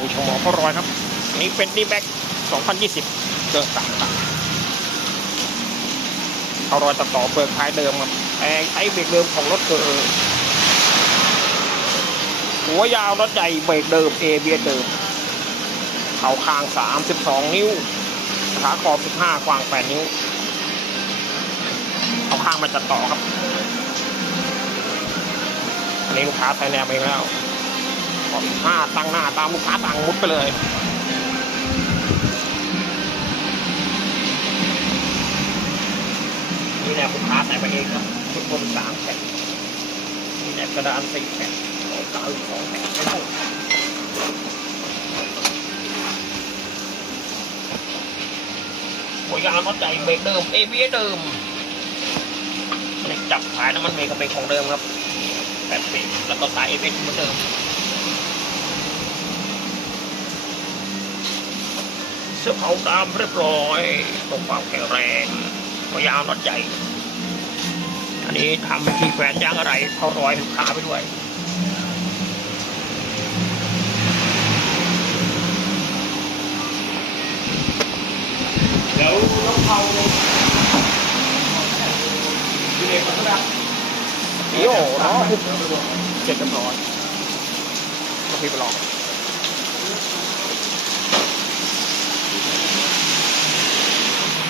ดูชมอพ่อรอยครับ นี่เป็นดีแบ็ก2020เดินต่างต่างเขารอยตัดต่อเปลือกท้ายเดิมครับแต่ใช้เบรกเดิมของรถเกอร์หัวยาวรถใหญ่เบรกเดิมเอเบียเดิมเขาคาง 32 นิ้ว ขาขอบ 15 กว้าง 8 นิ้ว เอาข้างมาจัดต่อครับ อันนี้ลูกค้าใส่แนมเองแล้ว ขอบห้าตั้งหน้าตามลูกค้าตั้งมุดไปเลยนี่แนวลูกค้าใส่มาเองครับทุกคนสามแผ่นนี่แนวกระดานสี่แผ่นของเก้าอีกสองแผ่นไม่ต้องหัวยางรถใหญ่เบรกเดิมเอเบีเดิมจับสายน้ำมันเบรกกับเบรกของเดิมครับแบบเบรกแล้วก็สายเอเบีเหมือนเดิม เสื้อเผาดำเรียบร้อยตรงความแข็งแรงหัวยางรถใหญ่ อันนี้ทำที่แขวนยางอะไรเขาร้อยลูกค้าไปด้วยเดี๋ยวต้องเผาพี่เล็กก็ได้เดี๋ยวเนาะเจ็ดเรียบร้อยมาพี่ไปลอง